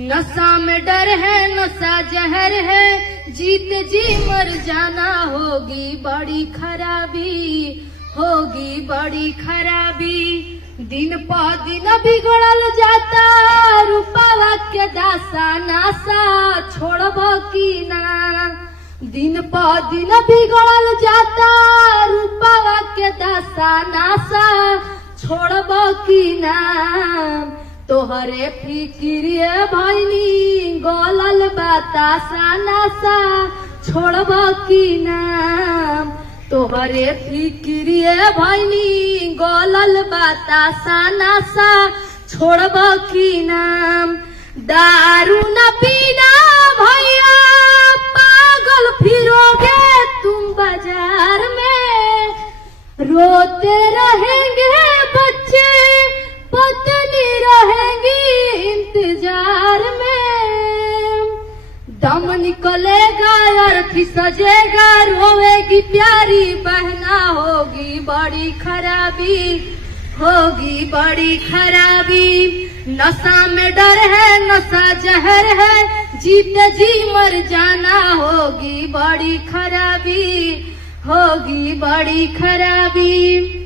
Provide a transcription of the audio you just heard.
नशा में डर है, नशा जहर है, जीत जी मर जाना, होगी बड़ी खराबी, होगी बड़ी खराबी। दिन प दिन बिगड़ल जाता, रूपावा के दासा, नासा छोड़ब की ना। दिन प दिन बिगड़ल जाता, रूपावा के दासा, नासा छोड़ब की ना। तोहरे फिक्रिए भइनी गलल बतासा, नासा छोड़ब की ना। तोहरे फिक्रिए भइनी गलल बतासा, नासा छोड़ब की ना। दारू न पीना भैया, पागल फिरोगे तुम बाजार में, रोते रहेंगे बच्चे, पत्नी रहेंगी इंतजार में। दम निकलेगा अर्थी सजेगा, रोएगी प्यारी बहना, होगी बड़ी खराबी, होगी बड़ी खराबी। नशा में डर है, नशा जहर है, जीते जी मर जाना, होगी बड़ी खराबी, होगी बड़ी खराबी।